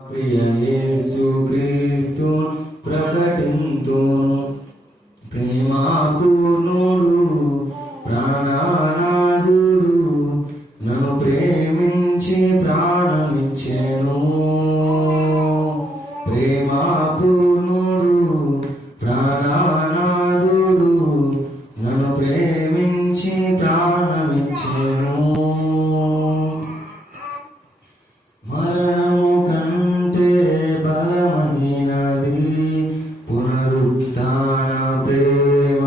ప్రియ యేసుక్రీస్తు ప్రకటింతును, ప్రేమాపూర్ణుడు ప్రాణనాథుడు నన్ను ప్రేమించి ప్రాణమిచ్చెను. ప్రేమాపూర్ణుడు ప్రాణనాథుడు నన్ను ప్రేమించి ప్రాణమిచ్చెను. మరణము కంటే బలమైనది పునరుత్థాన ప్రేమ,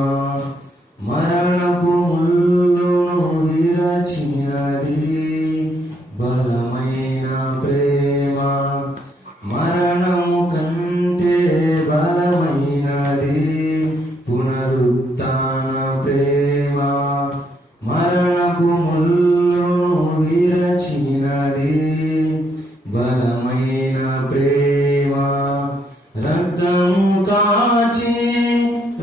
మరణపు ముళ్ళును విరచినది బలమైన ప్రేమ. మరణము కంటే బలమైనది పునరుత్థాన ప్రేమ, మరణపు ముళ్ళును విరచినది బలమైన ప్రేమ. రక్తము కాచి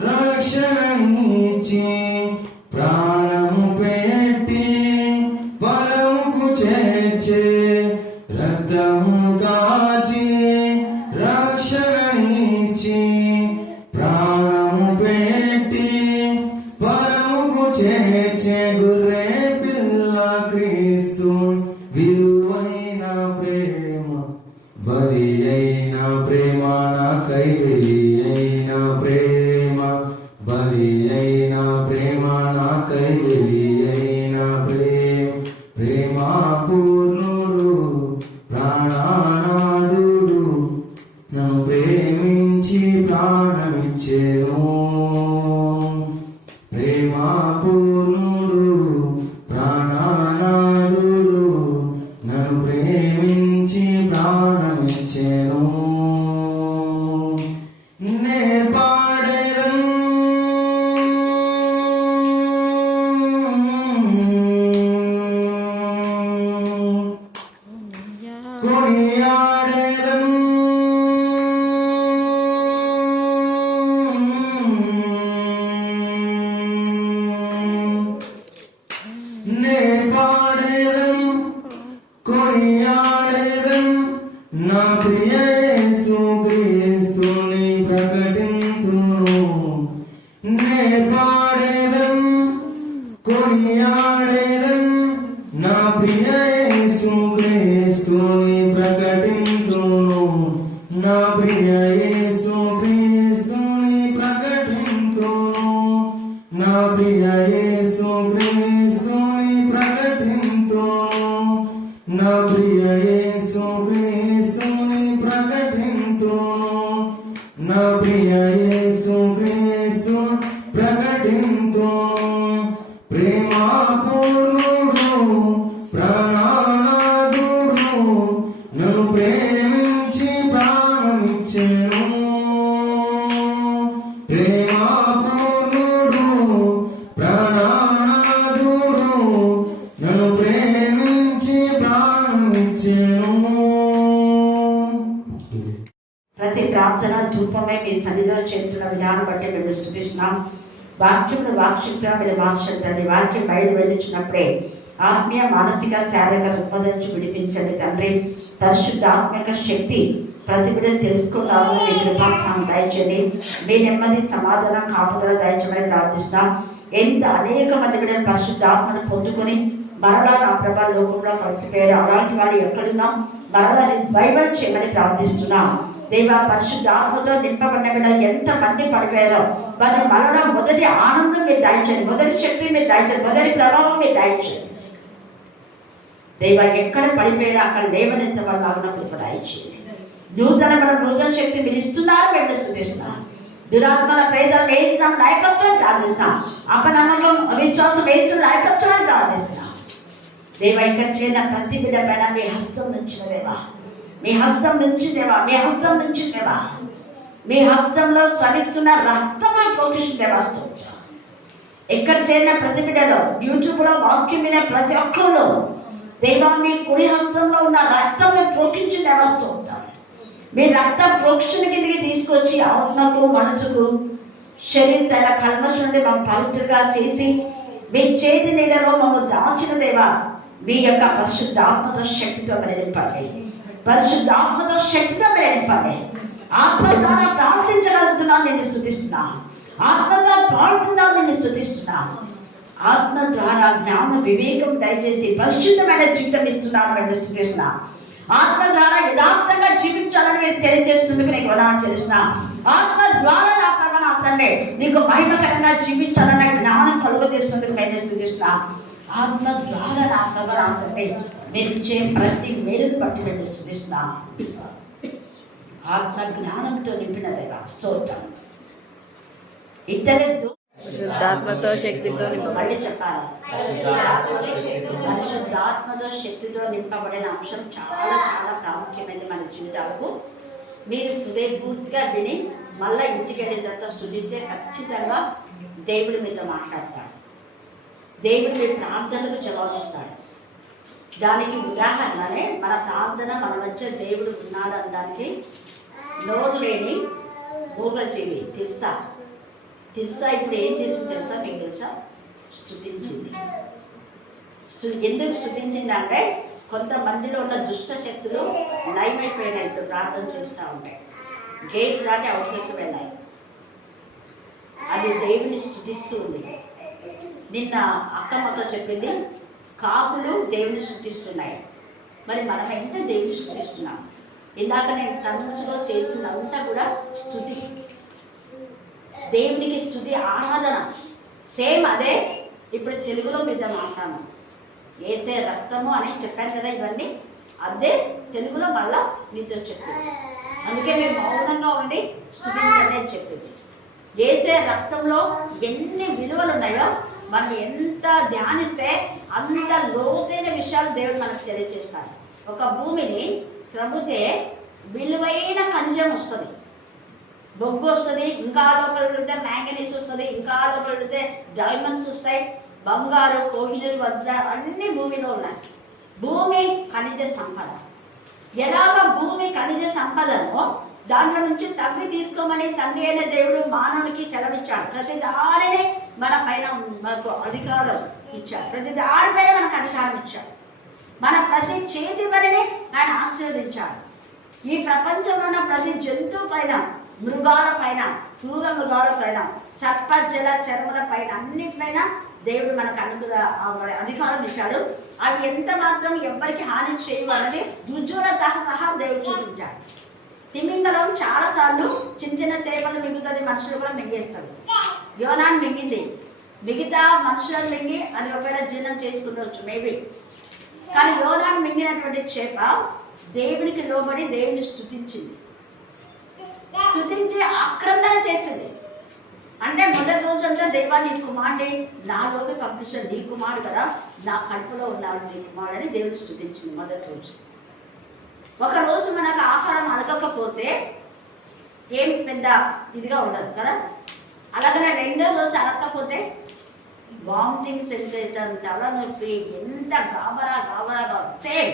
రక్షణనిచ్చి ప్రాణము పెట్టి పరముకు చేర్చే, రక్తము కాచి రక్షణనిచ్చి ప్రాణము పెట్టి పరముకు చేర్చే గొర్రె పిల్ల క్రీస్తు విలువైన ప్రేమ. బలి అయిన ప్రేమ నాకై బలి అయిన ప్రేమ, బలి అయిన ప్రేమ నాకై బలి అయిన ప్రేమ. ప్రేమాపూర్ణుడు ప్రాణనాథుడు నన్ను ప్రేమించి ప్రాణమిచ్చెను. ప్రేమాపూర్ణుడు ప్రాణనాథుడు నన్ను ప్రేమించి ప్రాణమిచ్చెను. నే పాడెదను కొనియాడెదను నే పాడెదను కొనియాడెదను నా ప్రియ యేసుక్రీస్తుని ప్రకటింతును. నే పాడెదను కొనియాడెదను నా ప్రియ యేసుక్రీస్తుని ప్రకటింతును. నా ప్రియ యేసుక్రీస్తుని ప్రకటింతును. నా ప్రియ యేసుక్రీస్తుని ప్రకటింతును. నా ప్రియ యేసుక్రీస్తుని ప్రకటింతును. నా ప్రియ యేసుక్రీస్తుని ప్రకటింతును. ప్రేమాపూర్ణుడు ప్రాణనాథుడు నన్ను ప్రేమించి ప్రాణమిచ్చెను. ప్రేమాపూర్ణుడు ప్రాణనాథుడు నన్ను ప్రేమించి ప్రాణమిచ్చెను. ప్రతి ప్రార్థన ధూపమే మీ సన్నిధిలో చేస్తున్న విధానం బట్టి మేము స్తుతిస్తున్నాం. వాక్యంలో వాక్శక్తిగా మీరు వాక్శక్తి వాక్యం బయలు వెళ్ళించినప్పుడే ఆత్మీయ మానసిక శారీరక రుగ్మత నుంచి విడిపించండి తండ్రి. పరిశుద్ధ ఆత్మిక శక్తి ప్రతి బిడ్డ తెలుసుకున్నాము. మీ కృపాసనం దయచేయండి. మీ నెమ్మది సమాధానం కాపుదల దయచేయమని ప్రార్థిస్తున్నాం. ఎంత అనేక మంది బిడ్డలు పరిశుద్ధ ఆత్మను పొందుకొని మరలా నా ప్రభా లోకంలో కలిసిపోయారు. అలాంటి వారు ఎక్కడున్నా మరలా బైబిల్ చేయమని ప్రార్థిస్తున్నాం. దేవా పరిశుద్ధ ఆత్మతో నింపబడిన బిడ్డలు ఎంత మంది పడిపోయారో వారిని మరలా మొదటి ఆనందం మీరు దయచేయండి, మొదటి శక్తి మీరు దయచేయండి, మొదటి ప్రభావం మీరు దయచేయండి. దేవా ఎక్కడ పడిపోయారో అక్కడ లేవనెత్తబడాలన్న కృప దయచేయండి. నూతన శక్తి మీరు ఇస్తున్నారు, మేము స్తుతిస్తున్నాం. దురాత్మల ప్రేతలు వేయించడం నాయకత్వం ప్రార్థిస్తాం. అపనమ్మకం అవిశ్వాసం వేయించడం నాయకత్వాన్ని ప్రార్థిస్తున్నాం. దేవా ఇక్కడ చేరిన ప్రతి బిడ్డ పైన మీ హస్తం నుంచిన దేవా, మీ హస్తం నుంచి దేవా, మీ హస్తం నుంచి దేవా, మీ హస్తంలో స్రవిస్తున్న రక్తంలో ప్రోక్షణ దేవాస్తూ ఎక్కడ చేరిన ప్రతి బిడ్డలో యూట్యూబ్లో వాక్యం మీద ప్రతి ఒక్కరు దేవా మీ కుడి హస్తంలో ఉన్న రక్తంలో ప్రోక్షించి దేవస్తూ ఉంటారు. మీ రక్త ప్రోక్షణ కిందకి తీసుకొచ్చి ఆత్మకు మనసుకు శరీరం తన కల్మషం నుండి మమ్మల్ని పవిత్రంగా చేసి మీ చేతి నీడలో మమ్మల్ని దాచిన దేవా, మీ యొక్క పరిశుద్ధ ఆత్మతో శక్తితో మరి నింపండి. పరిశుద్ధాత్మతో శక్తితో మీరు నింపండి. ఆత్మ ద్వారా ప్రార్థించగలుగుతున్నాను, నేను స్తుతిస్తున్నా. ఆత్మ ద్వారా ప్రార్థిస్తున్నాను, నేను స్తుతిస్తున్నా. ఆత్మ ద్వారా జ్ఞాన వివేకం దయచేసి పరిశుద్ధమైన జీవితం ఇస్తున్నాను, నేను స్తుతిస్తున్నా. ఆత్మ ద్వారా యథార్థంగా జీవించాలని మీరు తెలియజేస్తున్నందుకు నీకు వదనాలు చేస్తున్నా. ఆత్మ ద్వారా నా ప్రభు నా తండ్రి నీకు మహిమకరంగా జీవించాలన్న జ్ఞానం కలుగజేస్తున్నందుకు నేను స్తుతిస్తున్నా. ఆత్మ ద్వారా నా ప్రభు నా తండ్రి మీరు ఇచ్చే ప్రతి మేలును బట్టి నేను స్తుతిస్తున్నా. ఆత్మ జ్ఞానంతో నింపిన దేవా స్తోత్రం. ఇద్దరు శుద్ధాత్మతో శక్తితో మళ్ళీ చెప్పాలి. పరిశుద్ధాత్మతో శక్తితో నింపబడిన అంశం చాలా చాలా ప్రాముఖ్యమైనది మన జీవితాలకు. మీరు హృదయపూర్తిగా విని మళ్ళీ ఇంటికి వెళ్ళిన తర్వాత స్తుతించే ఖచ్చితంగా దేవుడు మీతో మాట్లాడతాడు. దేవుడు మీ ప్రార్థనలకు జవాబిస్తాడు. దానికి ఉదాహరణనే మన ప్రార్థన మన మధ్య దేవుడు ఉన్నాడు అనడానికి నోరు లేని మూగజీవి తిర్సా ఇప్పుడు ఏం చేసింది తెలుసా? మీకు తెలుసా? స్తుతించింది. ఎందుకు స్తుతించింది అంటే కొంతమందిలో ఉన్న దుష్ట శక్తులు లైవ్ అయిపోయినాయి. ఇప్పుడు ప్రార్థన చేస్తూ ఉంటాయి, గేట్ దాటి అవసరం వెళ్ళాయి. అది దేవుని స్తుతిస్తూ ఉంది. నిన్న అక్కమ్మతో చెప్పింది, కాపులు దేవుని స్తుతిస్తున్నాయి. మరి మనం ఎంత దేవుని స్తుతిస్తున్నాం? ఇందాక నేను తనుసులో చేసినంతా కూడా స్తుతి, దేవునికి స్తుతి, ఆరాధన. సేమ్ అదే ఇప్పుడు తెలుగులో మీద మాట్లాడను. ఏసే రక్తము అని చెప్పాను కదా, ఇవన్నీ అదే తెలుగులో మళ్ళా మీతో చెప్పింది. అందుకే మీరు మౌనంగా ఉండి స్తుతించండి అని చెప్పింది. ఏసే రక్తంలో ఎన్ని విలువలు ఉన్నాయో మనం ఎంత ధ్యానిస్తే అంత లోతైన విషయాలు దేవుడు మనకు తెలియజేస్తాడు. ఒక భూమిని త్రవ్వితే విలువైన ఖనిజం వస్తుంది, బొగ్గు వస్తుంది, ఇంకా లోపల వెళితే మ్యాంగనీస్ వస్తుంది, ఇంకా లోపల వెళితే డైమండ్స్ వస్తాయి, బంగారు, కోహినూరు, వజ్రాలు అన్ని భూమిలో ఉన్నాయి. భూమి ఖనిజ సంపద. ఎలాగ భూమి ఖనిజ సంపదను దాంట్లో నుంచి తవ్వి తీసుకోమని తండ్రి అయిన దేవుడు మానవునికి సెలవిచ్చాడు. ప్రతి దారిని మన పైన మనకు అధికారం ఇచ్చాడు. ప్రతి దారి పైన మనకు అధికారం ఇచ్చాడు. మన ప్రతి చేతి పనిని ఆయన ఆశీర్వదించాడు. ఈ ప్రపంచంలో ఉన్న ప్రతి జంతువు పైన, మృగాల పైన, క్రూర మృగాల పైన, సర్ప జల చర్మల పైన, అన్నిటిపైన దేవుడు మనకు అధికారం ఇచ్చాడు. అవి ఎంత మాత్రం ఎవరికి హాని చేయవాలని దుర్జులతో సహా దేవుడు చూపించాడు. తిమింగలం చాలా సార్లు చిన్న చిన్న చేపలు మిగుతుంది, మనుషులు కూడా మింగేస్తుంది. యోనాన్ని మింగింది. మిగతా మనుషులను మింగి అది ఒకవేళ జీర్ణం చేసుకుండవచ్చు మేబీ. కానీ యోనాన్ని మింగినటువంటి చేప దేవునికి లోబడి దేవుని స్తుతించింది. స్తుతించి ఆక్రందన చేసింది. అంటే మొదటి రోజంతా దేవా నీ కుమారుడి నాలోకి పంపించాడు, నీ కుమారుడు కదా, నా కడుపులో ఉన్నాడు నీ కుమారుడు అని దేవుని స్తుతించింది మొదటి రోజు. ఒక రోజు మనకు ఆహారం అలగకపోతే ఏం పెద్ద ఇదిగా ఉండదు కదా. అలాగనే రెండో రోజు అలగకపోతే వామిటింగ్ సెన్సేషన్, తలనొప్పి, ఎంత గాబరా సేమ్.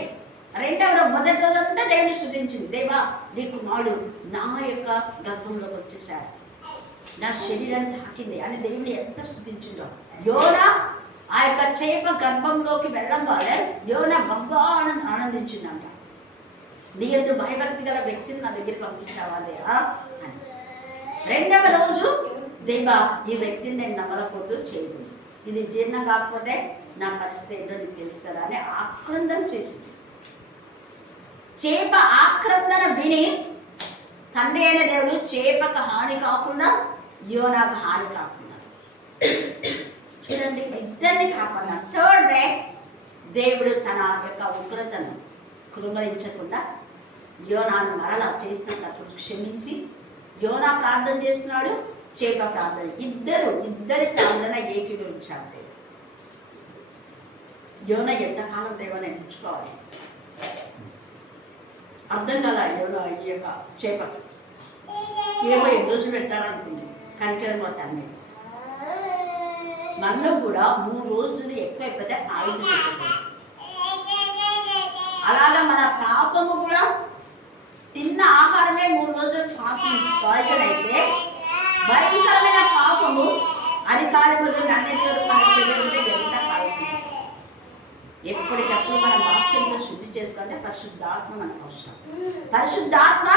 రెండవ రోజు మొదటి రోజంతా దేవుని స్తుతించింది. దేవా నీ కుమారుడు నా యొక్క గర్భంలోకి వచ్చేసాడు, నా శరీరాన్ని తాకింది అని దేవుని ఎంత స్తుతించిందో. యోనా ఆ యొక్క చేప గర్భంలోకి వెళ్ళడం వల్ల యోనా బాగా ఆనందించిందంట. నీ ఎందు భయభక్తి గల వ్యక్తిని నా దగ్గరికి పంపించావా దేవా అని. రెండవ రోజు దేవా ఈ వ్యక్తిని నేను నమ్మలకూడదు, చేయకూడదు, ఇది జీర్ణం కాకపోతే నా పరిస్థితి ఏంటో నీకు తెలుసు కదా అని ఆక్రందన చేసింది. చేప ఆక్రందన విని తండ్రి అయిన దేవుడు చేపకు హాని కాకుండా యోనాకు హాని కాకుండా చూడండి ఇద్దరిని కాపాడినాడు. థర్డ్ వే దేవుడు తన యొక్క ఉగ్రతను కృంగరించకుండా యోనాను మరలా చేసినప్పుడు క్షమించి, యోనా ప్రార్థన చేస్తున్నాడు, చేప ప్రార్థన, ఇద్దరి ప్రార్థన ఏకీభవించాడు. యోనా ఎంతకాలం దేవుని ఎంచుకోవాలి అర్థం కదా. యోనా ఈ యొక్క చేప ఏమో 8 రోజులు పెట్టాలనుకుంది, కనికరమవుతాను. మనలో కూడా 3 రోజులు ఎక్కువైపోతే ఆయుధం అయిపోతుంది. అలాగా మన పాపము కూడా తిన్న ఆహారమే 3 రోజులు పాయిజన్ అయితే భయంకరమైన పాపము అధికారి బదులు అన్నిటితో మన శరీరంలో ఎంత పాయిజన్. ఎప్పటికప్పుడు మన వాక్యంలో శుద్ధి చేసుకుంటే పరిశుద్ధాత్మ మనకు అవసరం. పరిశుద్ధాత్మ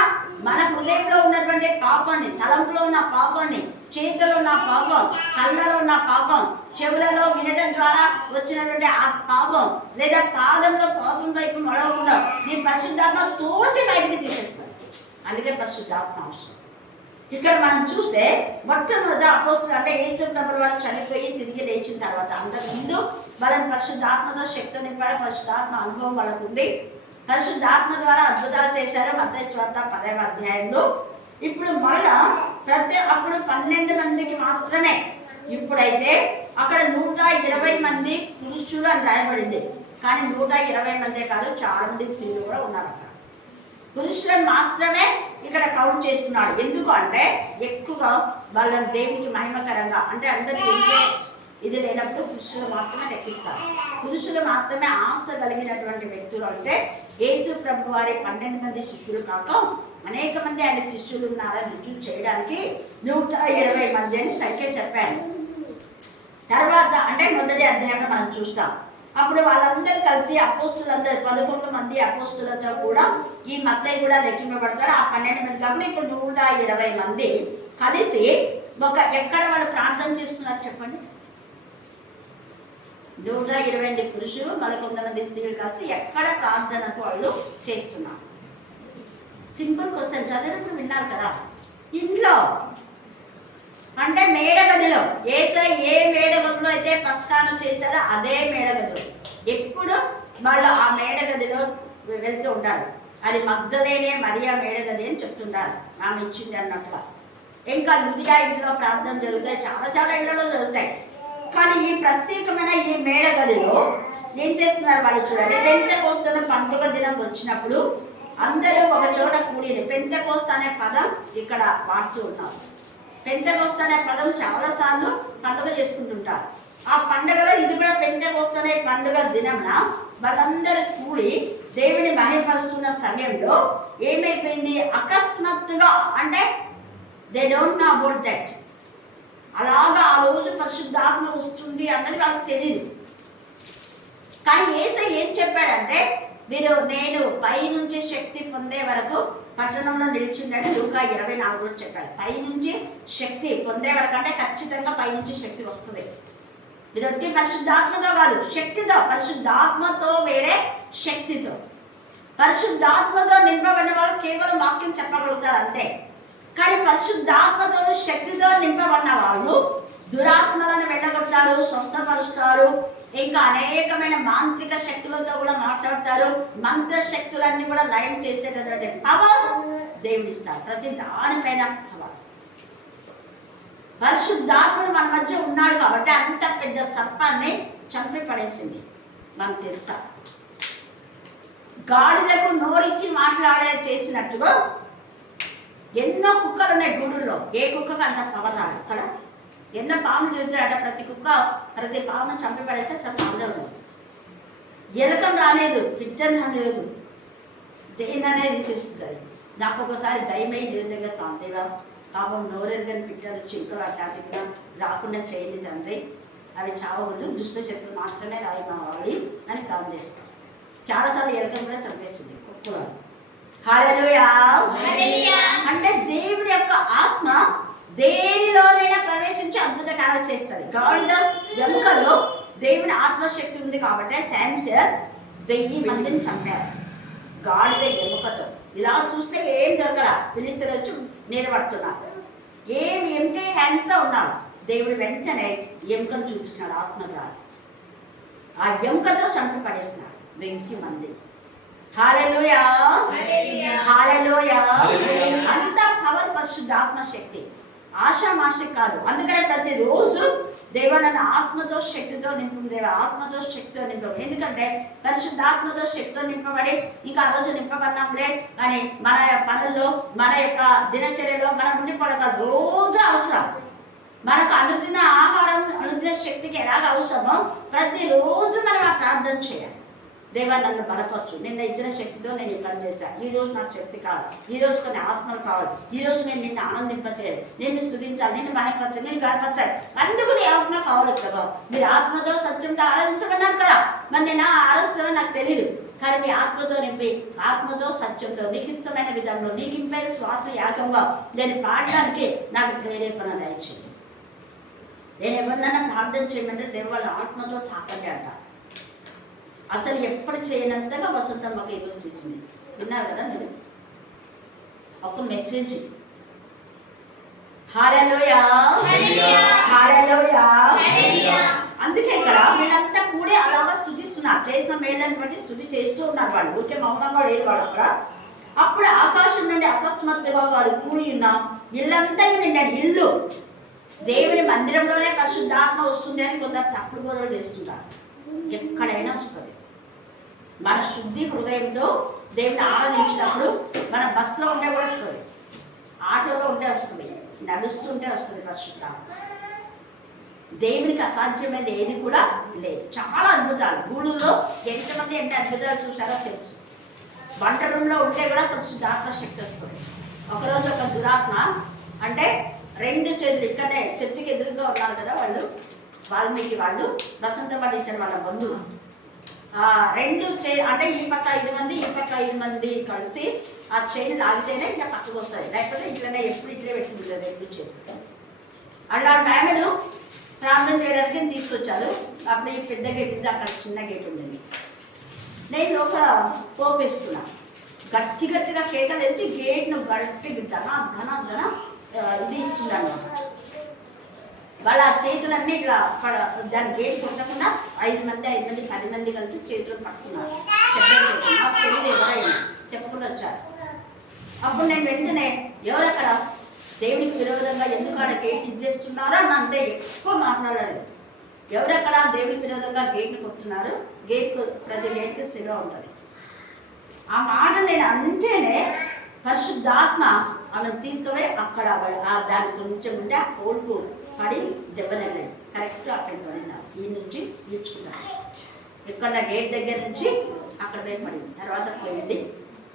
మన హృదయంలో ఉన్నటువంటి పాపాన్ని, తలంపులో ఉన్న పాపాన్ని, చేతిలో ఉన్న పాపం, కళ్ళలో ఉన్న పాపం, చెవులలో వినడం ద్వారా వచ్చినటువంటి ఆ పాపం, లేదా పాదంలో పాపం వైపు నడవకుండా ఈ పరిశుద్ధాత్మ తోసి బయటికి తీసేస్తారు. అందుకే పరిశుద్ధాత్మ అవసరం. ఇక్కడ మనం చూస్తే మొట్టమొదటి అపోస్తులు అంటే యేసుప్రభువు వారు చనిపోయి తిరిగి లేచిన తర్వాత అంతకుముందు వాళ్ళని పరిశుద్ధాత్మతో శక్తి నింపాడు. పరిశుద్ధాత్మ అనుభవం వాళ్ళకు ఉంది. పరిశుద్ధాత్మ ద్వారా అద్భుతాలు చేశారు మత్తయి సువార్త 10వ అధ్యాయంలో. ఇప్పుడు మళ్ళా అప్పుడు 12 మందికి మాత్రమే, ఇప్పుడైతే అక్కడ 120 మంది పురుషులు అని రాయబడింది. కానీ 120 మందే కాదు, చాలా మంది స్త్రీలు కూడా ఉన్నారు. అక్కడ పురుషులను మాత్రమే ఇక్కడ కౌంట్ చేస్తున్నాడు. ఎందుకు అంటే ఎక్కువగా వాళ్ళని దేవునికి మహిమకరంగా, అంటే అందరికీ ఇది లేనప్పుడు పురుషులు మాత్రమే లెక్కిస్తారు. పురుషులు మాత్రమే ఆశ కలిగినటువంటి వ్యక్తులు. అంటే యేసు ప్రభు వారి 12 మంది శిష్యులు కాక అనేక మంది ఆయన శిష్యులు ఉన్నారని రుజువు చేయడానికి 120 మంది అని సంఖ్య చెప్పాను. తర్వాత అంటే మొదటి అధ్యాయంలో మనం చూస్తాం. అప్పుడు వాళ్ళందరూ కలిసి అపోస్తులందరూ 11 మంది అపోస్తులతో కూడా ఈ మత్తయి కూడా లెక్కింపబడతారు. ఆ 12 మంది కాబట్టి ఇప్పుడు 120 మంది కలిసి ఎక్కడ వాళ్ళు ప్రార్థన చేస్తున్నారు చెప్పండి? 120 పురుషులు 11 మంది స్త్రీలు కలిసి ఎక్కడ ప్రార్థనకు వాళ్ళు చేస్తున్నారు? సింపుల్ క్వశ్చన్, చదివినప్పుడు విన్నారు కదా. ఇంట్లో అంటే మేడగదిలో, ఏ మేడగదిలో అయితే పస్కాను చేశారో అదే మేడగదిలో ఎప్పుడు వాళ్ళు ఆ మేడగదిలో వెళ్తూ ఉంటారు. అది మగ్దలేనే మరియా మేడగది అని చెప్తుంటారు, ఆమె ఇచ్చింది అన్నట్టుగా. ఇంకా లుదియా ఇంట్లో ప్రార్థన జరుగుతాయి, చాలా ఇళ్లలో జరుగుతాయి. కానీ ఈ ప్రత్యేకమైన ఈ మేడగదిలో ఏం చేస్తున్నారు వాళ్ళు చూడండి. పెంతెకోస్తు పండుగ దినం వచ్చినప్పుడు అందరూ ఒక చోట కూడి, పెంతెకోస్తు అనే పదం ఇక్కడ వాడుతూ ఉన్నారు. పెంతెకోస్తు అనే పదం చాలా సార్లు పండుగ చేసుకుంటుంటారు. ఆ పండుగలో ఇది కూడా పెంతెకోస్తు అనే పండుగ దినంన వాళ్ళందరూ కూడి దేవుని మహిమపరుస్తున్న సమయంలో ఏమైపోయింది, అకస్మాత్తుగా, అంటే they don't know about that, అలాగా ఆ రోజు పరిశుద్ధాత్మ వస్తుంది అన్నది వాళ్ళకి తెలియదు. కానీ యేసయ్య ఏం చెప్పాడంటే, నేను పైనుంచి శక్తి పొందే వరకు పట్టణంలో నిలిచిందంటే లూకా 24లో చెప్పాడు. పైనుంచి శక్తి పొందే వరకు అంటే ఖచ్చితంగా పైనుంచి శక్తి వస్తుంది. మీరు వచ్చి పరిశుద్ధాత్మతో కాదు, శక్తితో. పరిశుద్ధాత్మతో వేరే శక్తితో. పరిశుద్ధాత్మతో నింపబడిన వాళ్ళు కేవలం వాక్యం చెప్పగలుగుతారు అంతే. కానీ పరిశుద్ధాత్మతో శక్తితో నింపబడిన వాళ్ళు దురాత్మలను వెళ్ళగొట్టారు, స్వస్థపరుస్తారు, ఇంకా అనేకమైన మాంత్రిక శక్తులతో కూడా మాట్లాడతారు. మంత్ర శక్తులన్నీ కూడా లయం చేసేటటువంటి పవర్ దేవుడిస్తారు. ప్రతి దానిపైన పవర్. పరిశుద్ధాత్ముడు మన మధ్య ఉన్నాడు కాబట్టి అంత పెద్ద సర్పాన్ని చంపి పడేసింది. మనకు తెలుసా, గాడిదకు నోరిచ్చి మాట్లాడే చేసినట్టుగా ఎన్నో కుక్కలు ఉన్నాయి గూడుల్లో. ఏ కుక్కకు అంత పవర్ రాదు కదా. ఎన్నో పాములు తిరుగుతాడట, ప్రతి పామును చంపి పడేస్తే చంపలేదు. ఎలకం రాలేదు, పిచ్చని రాలేదు, దేని అనేది చూస్తుంది. నాకు ఒకసారి భయమై దేవుని దగ్గర కాంతేవా పాపం నోరెరుగని పిట్టలు, చింకలు అట్లాంటివి కూడా రాకుండా చేయండి తండ్రి, అవి చావకూడదు, దుష్ట శక్తులు మాత్రమే రావాలి అని ప్రార్థన చేస్తాం. చాలాసార్లు ఎలకం కూడా చంపేస్తుంది కుక్కలు. హల్లెలూయా. అంటే దేవుడి యొక్క ఆత్మ దేనిలోనైనా ప్రవేశించి అద్భుత కార్యాలు చేస్తుంది. గాడిద ఎముకలో దేవుని ఆత్మశక్తి ఉంది కాబట్టి శాంసర్ 1000 మందిని చంపేస్తారు గాడిద ఎముకతో. ఇలా చూస్తే ఏం దొరకరా, ఫిలిస్తీయులు వచ్చి మీద పడుతున్నారు, ఏమి ఎంటే హ్యాండ్స్తో ఉన్నారు. దేవుడు వెంటనే ఎముకను చూపిస్తున్నాడు, ఆత్మ ద్వారా ఆ ఎముకతో చంపి పడేస్తున్నాడు 1000 మంది. హల్లెలూయా, హల్లెలూయా. అంత పవర్ పరిశుద్ధాత్మ శక్తి, ఆషామాషి కాదు. అందుకనే ప్రతిరోజు దేవుడు నన్ను ఆత్మతో శక్తితో నింపు, ఆత్మతో శక్తితో నింపు. ఎందుకంటే పరిశుద్ధాత్మతో శక్తితో నింపబడి ఇంకా ఆ రోజు నింపబడినాంలే అని మన పనుల్లో, మన యొక్క దినచర్యలో మనం ఉండిపోవడం రోజు అవసరం. మనకు అనుదిన ఆహారం, అనుదిన శక్తికి ఎలాగ అవసరమో ప్రతిరోజు మనం ఆ ప్రార్థన చేయాలి. దేవా నన్ను బలపరచు, నిన్న ఇచ్చిన శక్తితో నేను ఈ పని చేశాను, ఈ రోజు నాకు శక్తి కావాలి, ఈ రోజు కొన్ని ఆత్మలు కావాలి, ఈ రోజు నేను నిన్ను ఆనందింపచేయాలి, నిన్ను స్తుతించాలి, నిన్ను మహిమపరచాలి, నేను గర్వపరచాలి, అందుకు నీ ఆత్మ కావాలి ప్రభావ. మీరు ఆత్మతో సత్యంతో ఆరాధించమన్నారు కదా, మరి నేను ఆలోచన నాకు తెలియదు, కానీ మీ ఆత్మతో నింపి ఆత్మతో సత్యంతో నీకు ఇష్టమైన విధంలో నీకు ఇంపైన శ్వాస యాగంగా నేను పాడడానికి నాకు ప్రేరేపణ దయచేయండి. నేను ఎవరినైనా ప్రార్థన చేయమంటే దేవుడు వాళ్ళ ఆత్మతో తాకండి అంట. అసలు ఎప్పుడు చేయనంతగా వసంతమ్మకి ఏదో చేసింది, విన్నారు కదా మీరు? ఒక మెసేజ్, హల్లెలూయా హల్లెలూయా. అందుకే ఇక్కడ వీళ్ళంతా కూడా అలాగా స్తుతిస్తున్నారు, చేసిన మేళ్ళని బట్టి స్తుతి చేస్తూ ఉన్నారు. వాళ్ళు ఊరికే మౌనంగా లేదు వాళ్ళు అక్కడ. అప్పుడు ఆకాశం నుండి అకస్మాత్తుగా వారు కూడి ఉన్న ఇల్లంతా నిండారు. ఇల్లు దేవుని మందిరంలోనే పరిశుద్ధాత్మ వస్తుంది అని కొందరు తప్పుడు బోధలు చేస్తుంటారు. ఎక్కడైనా వస్తుంది. మన శుద్ధి హృదయంతో దేవుని ఆరాధించినప్పుడు మన బస్సులో ఉండే కూడా వస్తుంది, ఆటోలో ఉంటే వస్తుంది, నడుస్తుంటే వస్తుంది పరిశుద్ధాత్మ. దేవునికి అసాధ్యమైనది ఏది కూడా లేదు. చాలా అద్భుతాలు గూడులో ఎంతమంది ఎన్ని అద్భుతాలు చూసారో తెలుసు. వంట రూమ్లో ఉంటే కూడా పరిశుద్ధాత్మ శక్తి వస్తుంది. ఒకరోజు ఒక దురాత్మ అంటే 2 చేతులు ఇక్కడే చర్చికి ఎదురుగా ఉన్నారు కదా వాళ్ళు, వాల్మీకి వాళ్ళు, వసంత పండించిన వాళ్ళ బంధువు. 2 అంటే ఈ పక్క 5 మంది ఈ పక్క 5 మంది కలిసి ఆ చైన్ లాగితేనే ఇంకా పక్కకు వస్తాయి, లేకపోతే ఇట్లనే ఎప్పుడు ఇట్లే పెట్టింది 2 చేతులు. అలాంటి ఆమెను ప్రార్థన చేయడానికి తీసుకొచ్చారు. అప్పుడు ఈ పెద్ద గేట్ ఉంది, అక్కడ చిన్న గేట్ ఉండేది. నేను లోపల పోపేస్తున్నా, గట్టిగా కేకలు వేసి గేట్ను గట్టి ధన ఇది ఇస్తున్నాను. వాళ్ళ చేతులన్నీ ఇట్లా అక్కడ దాని గేట్ కొట్టకుండా 5 మంది 10 మంది కలిసి చేతులు పట్టుకున్నారు. తెలియదు ఎవరైనా చెప్పకుండా వచ్చారు. అప్పుడు నేను వెంటనే ఎవరక్కడ దేవునికి విరోధంగా ఎందుకు ఆడ గేట్ ఇచ్చేస్తున్నారో అని అంతే ఎక్కువ మాట్లాడారు. ఎవరెక్కడ దేవునికి విరోధంగా గేట్లు కొడుతున్నారు, ప్రతి గేట్కి శిల ఉంటుంది. ఆ మాట నేను అంటేనే పరిశుద్ధాత్మ ఆమెను తీసుకుపోయి అక్కడ దాని కొంచెం ఉంటే ఆ కోల్పు పడి దెబ్బతిన్నాడు. కరెక్ట్గా అక్కడికి పడినారు. ఈ నుంచి ఈడ్చుకున్నాడు. ఇక్కడ గేట్ దగ్గర నుంచి అక్కడ పోయి పడింది. తర్వాత పోయింది.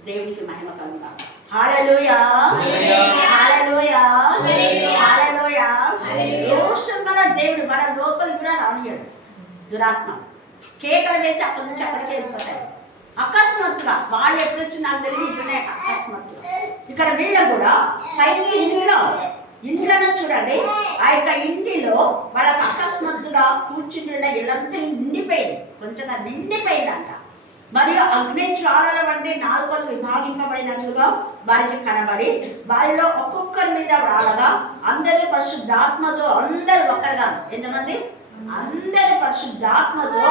దేవునికి మహిమ కలుగుతా. హల్లెలూయా హల్లెలూయా హల్లెలూయా. రోషం గల దేవుడు మన లోపలికి కూడా రానియాడు. దురాత్మ కేకలు వేసి అక్కడి నుంచి అక్కడికి వెళ్ళిపోతాయి. అకస్మాత్తుగా వాళ్ళు ఎప్పుడు వచ్చి నాకు తెలియదు, ఇట్లనే అకస్మాత్తుగా. ఇక్కడ వీళ్ళ కూడా పైకి ఇంట్లోనే చూడండి, ఆ యొక్క ఇంటిలో వాళ్ళకి అకస్మాత్తుగా కూర్చుంటున్న ఇళ్ళంతా నిండిపోయింది, కొంచెం నిండిపోయిందంట. మరియు అగ్ని జ్వాలల వంటి 4 విభాగింపబడినట్లుగా వారికి కనబడి వారిలో ఒక్కొక్కరి మీద రాలగా అందరూ పరిశుద్ధాత్మతో, అందరూ ఒక్కరుగా ఎంతమంది, అందరూ పరిశుద్ధాత్మతో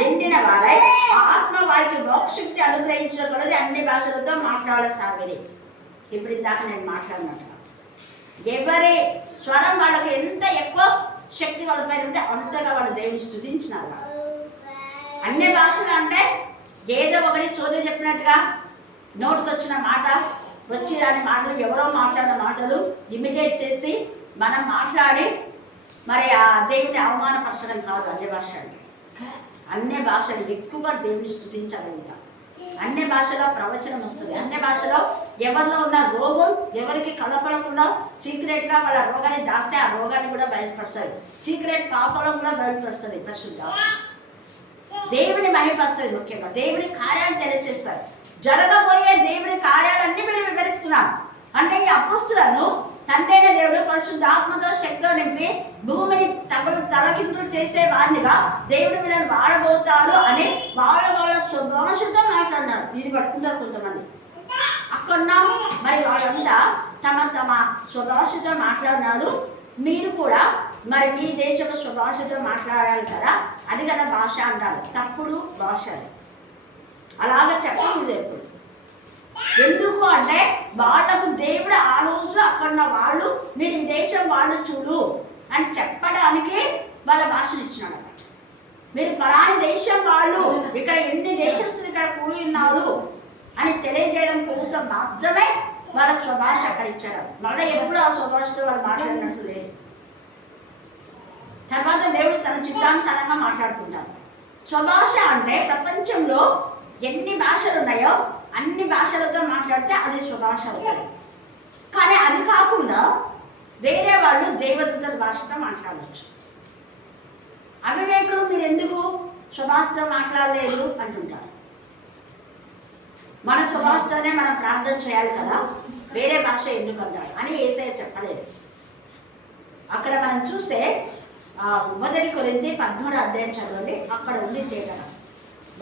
నిండిన వారై ఆత్మ వారికి మోక్షశక్తి అనుగ్రహించిన కొలది అన్ని భాషలతో మాట్లాడసాగిరి. ఇప్పుడు ఇందాక నేను మాట్లాడినట్టు ఎవరి స్వరం వాళ్ళకి ఎంత ఎక్కువ శక్తి వాళ్ళ పైన ఉంటే అంతగా వాళ్ళు దేవుని స్తుతించినారు. అన్ని భాషలు అంటే ఏదో ఒకటి సోదరు చెప్పినట్టుగా నోటికి వచ్చిన మాట వచ్చి దాని మాటలు, ఎవరో మాట్లాడిన మాటలు ఇమిటేట్ చేసి మనం మాట్లాడి మరి ఆ దేవుని అవమానపరచడం కాదు. అన్ని భాష అంటే అన్ని భాషలు ఎక్కువగా దేవుని స్తుతించగలుగుతాం. అన్ని భాషలో ప్రవచనం వస్తుంది. అన్ని భాషలో ఎవరిలో ఉన్న రోగం ఎవరికి కలపడకుండా సీక్రెట్గా వాళ్ళ రోగాన్ని దాస్తే ఆ రోగాన్ని కూడా బయటపరుస్తుంది. సీక్రెట్ పాపలం కూడా బయటపరుస్తుంది. ప్రశుద్ధ దేవుని మహిమపరుస్తుంది. ముఖ్యంగా దేవుని కార్యాలు తెలియజేస్తారు. జరగబోయే దేవుని కార్యాలన్నీ వీళ్ళు వివరిస్తున్నారు. అంటే ఈ అపోస్తులను తండ్రైన దేవుడు పరిశుద్ధాత్మతో శక్తిలో నింపి భూమిని తలకిందులు చేసే వాడినిగా దేవుడు వీళ్ళని వాడబోతారు అని వాళ్ళ స్వభాషతో మాట్లాడినారు. ఇది పట్టుకుంటారు కొంతమంది. అక్కడ మరి వాళ్ళంతా తమ స్వభాషతో మాట్లాడినారు. మీరు కూడా మరి మీ దేశపు స్వభాషతో మాట్లాడాలి కదా, అది కదా భాష అంటారు. తప్పుడు భాష. అలాగే చెప్పకూడదు ఎప్పుడు. ఎందుకు అంటే వాళ్ళకు దేవుడు ఆ రోజు అక్కడ వాళ్ళు మీరు ఈ దేశం వాళ్ళు చూడు అని చెప్పడానికి వాళ్ళ భాషను ఇచ్చినాడు. మీరు పలాని దేశం వాళ్ళు, ఇక్కడ ఎన్ని దేశస్తులు ఇక్కడ కూడి ఉన్నారు అని తెలియజేయడం కోసం మాత్రమే వాళ్ళ స్వభాష అక్కడ ఇచ్చారు. మళ్ళీ ఎప్పుడు ఆ స్వభాషతో వాళ్ళు మాట్లాడినట్టు లేదు. తర్వాత దేవుడు తన చిత్తానుసారంగా మాట్లాడుకుంటారు. స్వభాష అంటే ప్రపంచంలో ఎన్ని భాషలు ఉన్నాయో అన్ని భాషలతో మాట్లాడితే అది స్వభాష అవుతుంది. కానీ అది కాకుండా వేరే వాళ్ళు దేవదూతల భాషతో మాట్లాడవచ్చు. అవివేకులు మీరు ఎందుకు స్వభాషతో మాట్లాడలేదు అంటుంటారు. మన స్వభాషతోనే మనం ప్రార్థన చేయాలి కదా, వేరే భాష ఎందుకు అన్నాడు అని యేసయ్య చెప్పలేదు. అక్కడ మనం చూస్తే 1 కొరింథీ 13వ అధ్యాయం చదవండి. అక్కడ ఉంది తేటగా.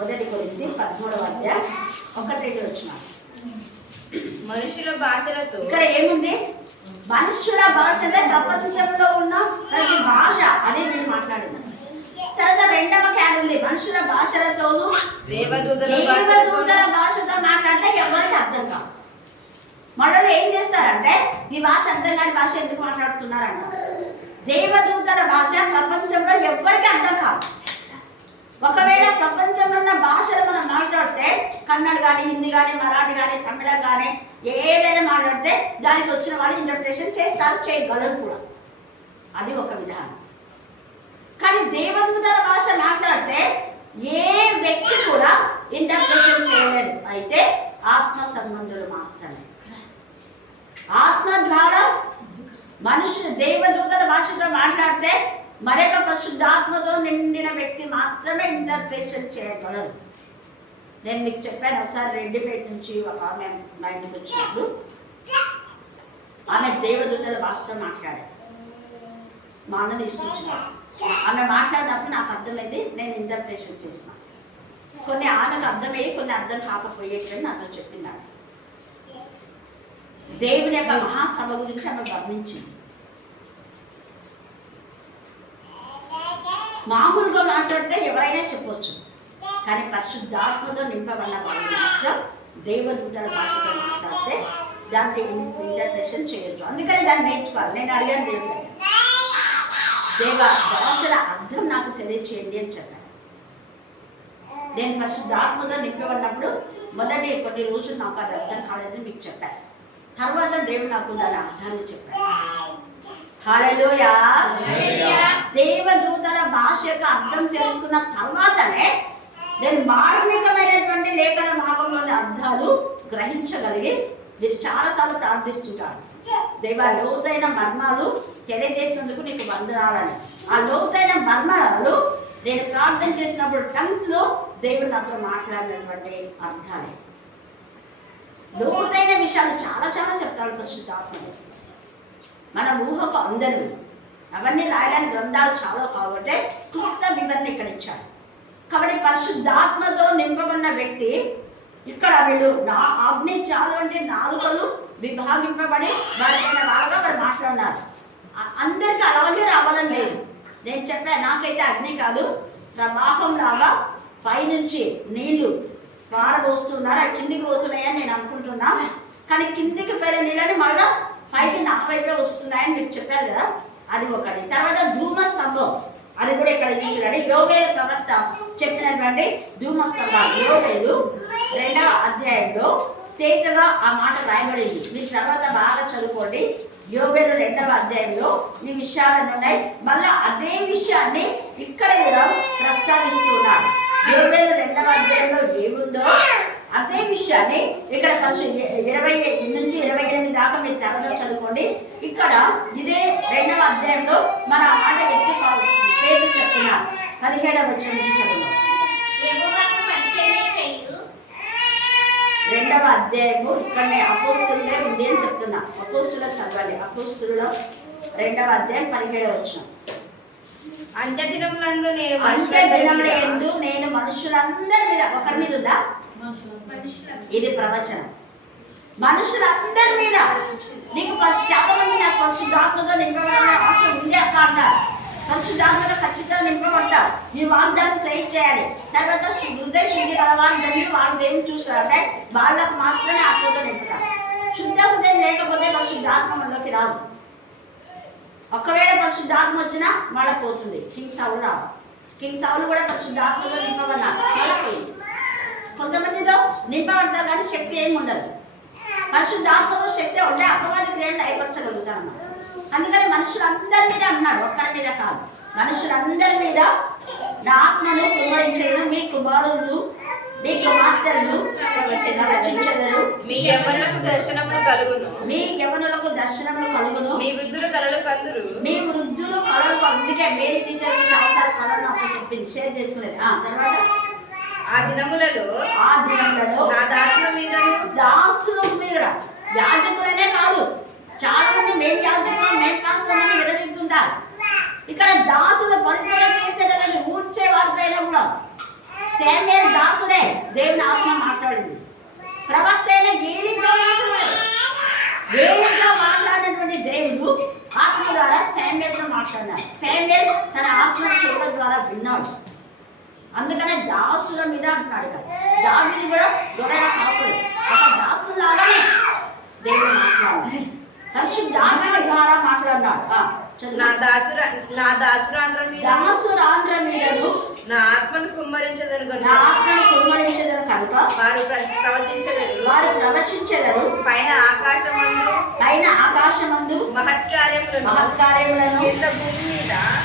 1 కొరింథీ 13వ అధ్యాయం 1-2 వచనాలు. మనుషుల భాషలతో ఇక్కడ ఏముంది? మనుషుల భాషలే ప్రపంచంలో ఉన్న ప్రతి భాష అదే మీరు మాట్లాడినారు. తర్వాత 2వ క్యాన్ ఉంది, మనుషుల భాషలతోనూ దేవదూతల భాషతో మాట్లాడితే ఎవరికి అర్థం కాదు. మనలో ఏం చేస్తారంటే ఈ భాష అర్థం కాని భాష ఎందుకు మాట్లాడుతున్నారంట. దేవదూతల భాష ప్రపంచంలో ఎవరికి అర్థం కాదు. ఒకవేళ ప్రపంచంలో ఉన్న భాషలు మనం మాట్లాడితే కన్నడ కానీ, హిందీ కానీ, మరాఠీ కానీ, తమిళం కానీ ఏదైనా మాట్లాడితే దానికి వచ్చిన వాళ్ళు ఇంటర్ప్రిటేషన్ చేస్తారు, చేయగలరు కూడా. అది ఒక విధానం. కానీ దేవదూతల భాష మాట్లాడితే ఏ వ్యక్తి కూడా ఇంటర్ప్రిటేషన్ చేయలేరు. అయితే ఆత్మ సంబంధులు మాత్రమే. ఆత్మ ద్వారా మనుషులు దేవదూతల భాషతో మాట్లాడితే మరొక పరిశుద్ధాత్మతో నిండిన వ్యక్తి మాత్రమే ఇంటర్ప్రిటేషన్ చేయగలరు. నేను మీకు చెప్పాను, ఒకసారి రెడ్డిపేట నుంచి ఒక ఆమె మా ఇంటికి వచ్చినప్పుడు ఆమె దేవదూతల భాషతో మాట్లాడారు. మా అన్న తీసుకొచ్చినాడు. ఆమె మాట్లాడినప్పుడు నాకు అర్థమైంది, నేను ఇంటర్ప్రిటేషన్ చేసిన. కొన్ని ఆమెకు అర్థమయ్యి కొన్ని అర్థం కాకపోయేటని నాతో చెప్పినాడు. దేవుని యొక్క మహాసభ గురించి ఆమె గమనించింది. మామూలుగా మాట్లాడితే ఎవరైనా చెప్పొచ్చు, కానీ పరిశుద్ధాత్మతో నింపబడిన వాళ్ళు మాత్రం దేవదూతల భాషతో మాట్లాడితే దానికి ఇంటర్ప్రిటేషన్ చేయొచ్చు. అందుకని దాన్ని నేర్చుకోవాలి. నేను అడిగాను దేవుడు, దేవ భాషల అర్థం నాకు తెలియచేయండి అని చెప్పాను. నేను పరిశుద్ధాత్మతో నింపబడినప్పుడు మొదటి కొన్ని రోజులు నాకు అది అర్థం కాలేదని మీకు చెప్పాను. తర్వాత దేవుడు నాకు దాని అర్థాన్ని చెప్పాడు. హల్లెలూయా. దేవదూతల భాష యొక్క అర్థం తెలుసుకున్న తర్వాతనే నేను మార్మికమైనటువంటి లేఖన భాగంలోని అర్థాలు గ్రహించగలిగి మీరు చాలాసార్లు ప్రార్థిస్తుంటారు, దేవా లోతైన మర్మాలు తెలియజేసినందుకు నీకు వందనాలని. ఆ లోతైన మర్మాలు నేను ప్రార్థన చేసినప్పుడు టంగ్స్ లో దేవుడు నాతో మాట్లాడినటువంటి అర్థాలే. లోతైన విషయాలు చాలా చాలా చెప్తాడు పరిశుద్ధాత్మలో. మన ఊహకు అందరూ అవన్నీ రాయడానికి గ్రంథాలు చాలా కాబట్టి క్లుప్త వివరణ ఇక్కడ ఇచ్చాడు. కాబట్టి పరిశుద్ధాత్మతో నింపబడిన వ్యక్తి ఇక్కడ వీళ్ళు నా అగ్ని చాలు అంటే నాలుకలు విభాగింపబడి వారిపైన వాళ్ళగా వారు మాట్లాడినారు. అందరికీ అలాగే రావాలని లేదు. నేను చెప్పాను, నాకైతే అగ్ని కాదు, ప్రవాహం లాగా పైనుంచి నీళ్లు పారబోస్తున్నారు, అవి కిందికి పోతున్నాయని నేను అనుకుంటున్నా. కానీ కిందికి పోయిన నీళ్ళని మళ్ళా పైకి నా వైపే వస్తున్నాయని మీకు చెప్పారు కదా, అది ఒకటి. తర్వాత ధూమ స్తంభం, అది కూడా ఇక్కడ చూడండి. యోవేలు ప్రవక్త చెప్పినటువంటి ధూమ స్తంభాలు యోవేలు 2వ అధ్యాయంలో తేటగా ఆ మాట రాయబడింది. మీరు తర్వాత బాగా చదువుకోండి. యోవేలు 2వ అధ్యాయంలో ఈ విషయాలను ఉన్నాయి. మళ్ళా అదే విషయాన్ని ఇక్కడ కూడా ప్రస్తావిస్తున్నారు. యోవేలు 2వ అధ్యాయంలో ఏముందో అదే విషయాన్ని ఇక్కడ ఫస్ట్ 20 నుంచి 28 దాకా మీరు తర్వాత చదువుకోండి. ఇక్కడ ఇదే 2వ అధ్యాయంలో మన మాట ఎత్తి పేరు చెప్తున్నారు. 17వ వచనం నుంచి చదువు. 2వ అధ్యాయము ఇక్కడ అపోస్తులే ఉంది అని చెప్తున్నా. అపోస్తులకు చదవాలి. అపోస్తులలో 2వ అధ్యాయం 17వ వచనం. అంత్యదినములందు నేను మనుషులందరి మీద, ఒకరి మీద ఉందా? ఇది ప్రవచనం. మనుషులందరి మీద నీకు చాలా మంది నాకు పరిశుద్ధాత్మతో నింపబడాలని ఆశ ఉంది అక్క అంటారు. పరిశుద్ధాత్మతో ఖచ్చితంగా నింపబడతారు. ఈ వాగ్దానం క్లెయిమ్ చేయాలి. తర్వాత హృదయ శుద్ధి గలవాళ్ళని వాళ్ళు ఏమి చూస్తారంటే వాళ్ళకు మాత్రమే ఆత్మతో నింపుతారు. శుద్ధ హృదయం లేకపోతే పరిశుద్ధాత్మ మనలోకి రాదు. ఒకవేళ పరిశుద్ధాత్మ వచ్చినా మళ్ళీ పోతుంది. కింగ్ సౌలు రావు. కింగ్ సౌలు కూడా పరిశుద్ధాత్మతో నింపబడినాడు, మళ్ళీ పోయింది. కొంతమందితో నింపబడతారు కానీ శక్తి ఏమి ఉండదు. పరిశుద్ధాత్మతో శక్తి ఉంటే అపవాది క్రియలు అయిపరచగలుగుతారు. అందుకని మనుషులందరి మీద అన్నాడు, ఒక్కరి మీద కాదు. మనుషులందరి మీద నా ఆత్మను కుమ్మరించేది, మీ కుమారులు మీ కుమార్తెలను ప్రవచించెదరు. మీ యవ్వనులకు దర్శనములు కలుగును. మీ యవ్వనులకు దర్శనములు కలుగును. మీ వృద్ధులు కలలు కందురు. మీ వృద్ధులు కళలు అందుకే మేరీ టీచర్ చాలాసార్లు కళలు నాకు చెప్పింది, షేర్ చేసుకునేది. తర్వాత ఆ దినములలో నా దాసుల మీదను, దాసుల మీద, యాజకులనే కాదు, చాలా మంది మేము యాజకులు మేము కాస్తామని విడదీస్తుంటారు. ఇక్కడ దాసుల పరిచయం చేసేదని ఊడ్చే వారిపైన కూడా శామ్యూయేలు దాసుడే దేవుని ఆత్మ మాట్లాడింది. ప్రవక్త అయిన ఏలీతో మాట్లాడాడు. ఏలీతో మాట్లాడినటువంటి దేవుడు ఆత్మ ద్వారా శామ్యూయేలుతో మాట్లాడినాడు. శామ్యూయేలు తన ఆత్మ చెవుల ద్వారా విన్నాడు. అందుకనే దాసుల మీద అంటున్నాడు. ఇక్కడ దావీదు కూడా గొర్రెల కాపుడు, ఒక దాసులాగానే దేవుడు మాట్లాడాడు. పరిశుద్ధాత్మ ద్వారా మాట్లాడినాడు. నా దాసురాంధ్ర మీదను నా ఆత్మను కుమ్మరించదను కనుక వారు ప్రవచించలేరు. పైన ఆకాశమందు మహత్కార్యములను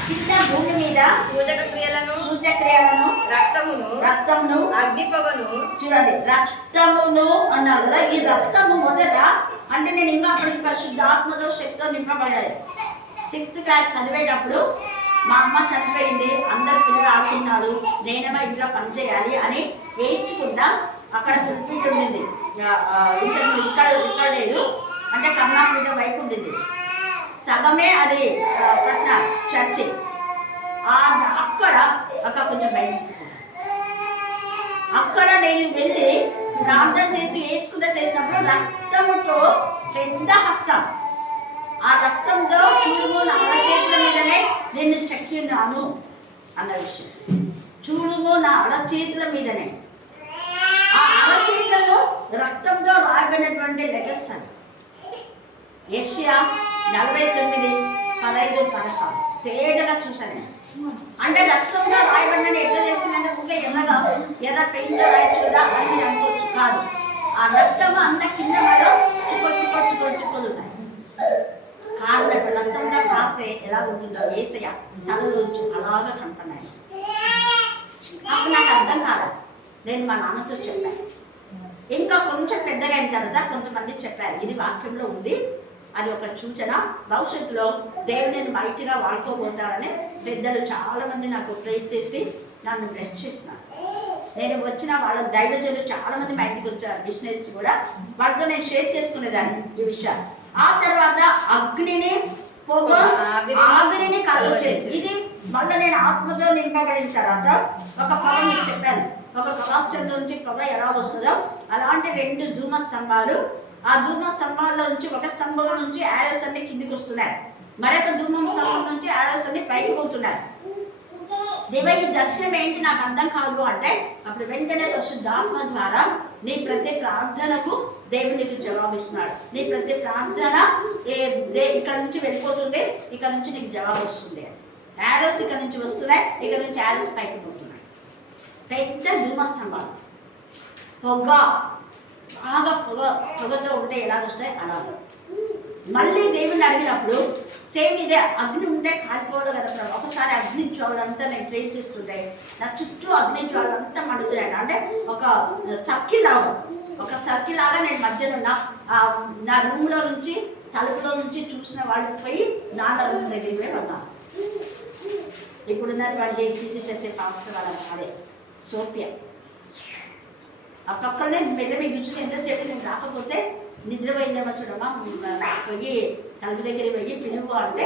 కింద భూమి మీద సూచక క్రియలను రక్తమును అగ్నిపొగను. చూడండి, రక్తమును అన్నాడు కదా. ఈ రక్తము మొదట అంటే నేను ఇంకా అప్పటికి పరిశుద్ధాత్మతో శక్తితో నింపబడ్డాయి. 6th క్లాస్ చదివేటప్పుడు మా అమ్మ చనిపోయింది, అందరు పిల్లలు ఆడుకున్నారు, నేనేమో ఇంట్లో పని చేయాలి అని ఏడ్చుకుంటా అక్కడ పుల్పిట్ ఉండింది. ఇక్కడ లేదు అంటే కర్ణాటక వైపు ఉండింది. సగమే అది పట్న చర్చి. అక్కడ కొంచెం బయట అక్కడ నేను వెళ్ళి ప్రార్థన చేసి ఏడ్చుకుంటా చేసినప్పుడు రక్తముతో పెద్ద హస్తం, ఆ రక్తంతో చూడుము నా అరచేతుల మీదనే నేను చెక్కి ఉన్నాను అన్న విషయం. చూడుము నా అరచేతుల మీదనే, ఆ అరచేతులలో రక్తంతో రాయబడినటువంటి లెటర్స్ అని. యెషయా 49:15-16 తేటగా చూశాను. అంటే రక్తంగా రాయబడినని ఎట్లా చేసిందంటే ఇంకా ఎర్ర పెయింట్ రాయచ్చు కదా అని నేను అనుకోవచ్చు. కాదు, ఆ రక్తము అంత కింద చుక్కలు ఉన్నాయి. కాళ్ళ రక్తంగా రాస్తే ఎలా ఉంటుందో ఏసయ్య తలలోంచి అలాగా కంటున్నాయి. అప్పుడు నాకు అర్థం కాదు. నేను మా నాన్నతో చెప్పాను. ఇంకా కొంచెం పెద్దగా అయిన తర్వాత కొంతమంది చెప్పారు ఇది వాక్యంలో ఉంది, అది ఒక సూచన, భవిష్యత్తులో దేవుని మైటిగా వాడుకోబోతాడని పెద్దలు చాలా మంది నాకు ప్రేర్ చేసి నన్ను బ్లెస్ చేసినారు. నేను వచ్చిన వాళ్ళ దైవజనులు చాలా మంది మా ఇంటికి వచ్చారు, మిషనరీస్ కూడా. వాళ్ళతో నేను షేర్ చేసుకునేదాన్ని ఈ విషయాలు. ఆ తర్వాత అగ్నిని ఆవిరిని కలుగు చేసి, ఇది మళ్ళీ నేను ఆత్మతో నింపబడిన తర్వాత ఒక పొగ మీకు చెప్పాను. ఒక కలాక్షం నుంచి పొగ ఎలా వస్తుందో అలాంటి 2 ధూమ స్తంభాలు, ఆ ధూమ స్తంభాల్లో నుంచి ఒక స్తంభం నుంచి యారోస్ అన్ని కిందికి వస్తున్నాయి, మరొక ధూమ స్తంభం నుంచి యారోస్ అన్ని పైకి పోతున్నాయి. దేవుని దర్శనం ఏంటి నాకు అర్థం కాదు అంటే అప్పుడు వెంటనే పరిశుద్ధాత్మ ద్వారా నీ ప్రతి ప్రార్థనకు దేవుడు నీకు జవాబిస్తున్నాడు. నీ ప్రతి ప్రార్థన ఇక్కడ నుంచి వెళ్ళిపోతుంది, ఇక్కడ నుంచి నీకు జవాబు వస్తుంది. యారోస్ ఇక్కడ నుంచి వస్తున్నాయి, ఇక్కడ నుంచి యారోస్ పైకి పోతున్నాయి. పెద్ద ధూమస్తంభాలు, పొగ, బాగా పొగతో ఉంటే ఎలా వస్తాయి అలా. మళ్ళీ దేవుడిని అడిగినప్పుడు సేమ్ ఇదే, అగ్ని ఉంటే కాలిపోవడం కదా. ఒకసారి అగ్ని జ్వాలంతా నేను ట్రైన్ చేస్తుంటే నా చుట్టూ అగ్ని జ్వాలంతా మండుతున్నాయి. అంటే ఒక సర్కిల్ లాగా నేను మధ్యలో నా రూమ్లో నుంచి తలుపులో నుంచి చూసిన వాళ్ళు పోయి నాన్న రూమ్ దగ్గరికి పోయి ఉన్నారు. ఇప్పుడున్నారు వాళ్ళు JCC చర్చ పాస్టర్ వాళ్ళ అదే సోఫియా. ఆ పక్కనే మెల్ల మీద కూర్చుని ఎంతసేపు నేను రాకపోతే నిద్రపోయిందేమో చూడమ్మా, పోయి తలుపు దగ్గర పోయి పిలువు అంటే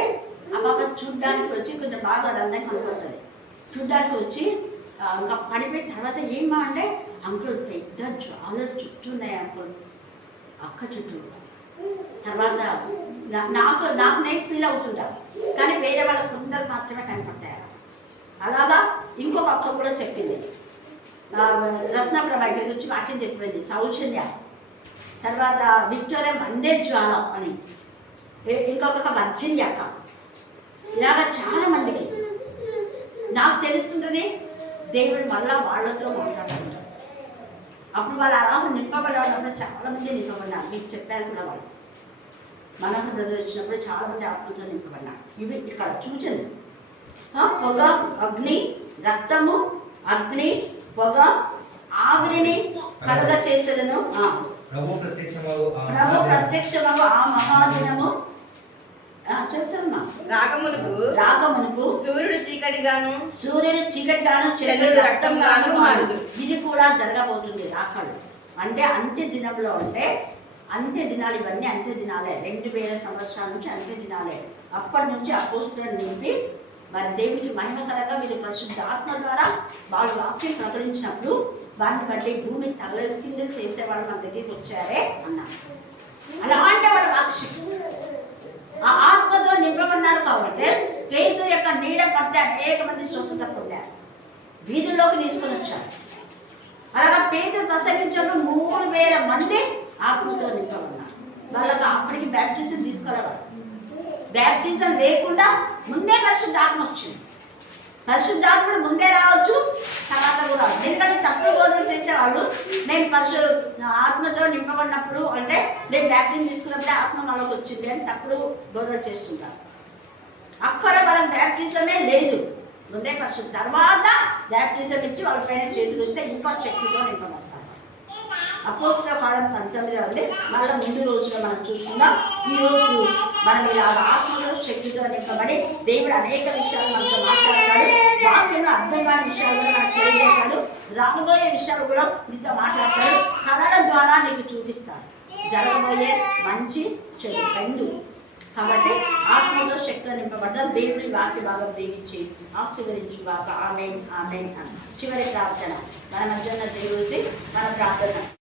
ఆ పాప చూడ్డానికి వచ్చి కొంచెం బాగా అదంతా కనపడుతుంది. చూడ్డానికి వచ్చి ఇంకా పడిపోయిన తర్వాత ఏమా అంటే అంకుల్ పెద్ద జ్వాలలు చుట్టూ ఉన్నాయి అంకుల్, అక్క చుట్టూ. తర్వాత నాకు నేను ఫీల్ అవుతుంటా, కానీ వేరే వాళ్ళ కొందరు మాత్రమే కనపడతాయి. అలాగా ఇంకొక అక్క కూడా చెప్పింది, రత్నప్రభ ఇక్కడికి వచ్చి వాక్యం చెప్పింది, సౌజన్య. తర్వాత విక్టోరియా మండే జ్వాల అని ఇంకొక వర్జిన్య అక్క. ఇలాగా చాలా మందికి నాకు తెలుస్తుంటుంది. దేవుడు మళ్ళా వాళ్ళతో మాట్లాడుతుంటారు. అప్పుడు వాళ్ళు అలా నింపబడాలన్నప్పుడు చాలా మంది నింపబడినారు. మీకు చెప్పారు కూడా వాళ్ళు. మనకు బ్రదర్ వచ్చినప్పుడు చాలా మంది ఆత్మతో నింపబడినారు. ఇవి ఇక్కడ సూచనలు. పొగ, అగ్ని, రక్తము, అగ్ని, పొగ, ఆవిరిని కలుగ చేసేదను. ప్రభు ప్రత్యక్షమగు ఆ మహాదినము చెప్తామా. రాకమునుపు సూర్యుడు చీకటిగాను చంద్రుడు రక్తంగాను మారుదు. ఇది కూడా జరగబోతుంది రాకలు. అంటే అంత్య దినంలో, అంటే అంత్య దినాలు, ఇవన్నీ అంత్య దినాలే. 2000 సంవత్సరాల నుంచి అంత్య దినాలే. అప్పటి నుంచి అపోస్తులను నింపి మరి దేవుడికి మహిమకరంగా వీళ్ళు పరిశుద్ధ ఆత్మ ద్వారా వాళ్ళు వాక్యం ప్రకటించినప్పుడు వాటిని బట్టి భూమి తలకిందులు చేసేవాళ్ళు మన దగ్గరికి వచ్చారే అన్నారు. అలాంటి వాళ్ళ వాక్యం ఆ ఆత్మతో నింపబడినారు కాబట్టి పేతురు యొక్క నీడ పడితే అనేక మంది స్వస్థత పొందారు, వీధుల్లోకి తీసుకొని వచ్చారు. అలాగా పేతురు ప్రసంగించినప్పుడు 3000 మంది ఆత్మతో నింపబడినారు. వాళ్ళకి అప్పటికి బ్యాప్టిజం తీసుకురావాలి. బ్యాప్టిజం లేకుండా ముందే పరిశుద్ధాత్మ వచ్చింది. పరిశుద్ధాత్ముడు ముందే రావచ్చు, తర్వాత కూడా రావచ్చు. ఎందుకంటే తప్పుడు బోధన చేసేవాళ్ళు నేను ఆత్మతో నింపబడినప్పుడు, అంటే నేను బ్యాప్టిజం తీసుకున్నప్పుడే ఆత్మ మనకు వచ్చింది అని తప్పుడు బోధన చేస్తుంటారు. అక్కడ వాళ్ళకి బ్యాప్టిజమే లేదు, ముందే పరిశుద్ధ, తర్వాత బ్యాప్టిజం ఇచ్చి వాళ్ళ పైన చేతులు వస్తే ఇంకా శక్తితో నింపబడతారు. అపోస్తల కాలం 19 ఉంది. మళ్ళీ ముందు రోజులో మనం చూస్తున్నాం. ఈ రోజు మనం ఇలా ఆత్మలో శక్తితో నింపబడి దేవుడు అనేక విషయాలు మనతో మాట్లాడతాడు. వాక్యంలో అర్థం కాని విషయాలు కూడా మనకు తెలియజేస్తాడు. రాబోయే విషయాలు కూడా నీతో మాట్లాడతాడు. కళల ద్వారా నీకు చూపిస్తాడు జరగబోయే మంచి చెడు రెండు. కాబట్టి ఆత్మతో శక్తితో నింపబడతాం. దేవుడి వాక్య భాగం దీవించి ఆశీర్వదించుగాక. ఆమేన్ ఆమేన్. చివరి ప్రార్థన మన మధ్య ఉన్న దేవుడి మన ప్రార్థన.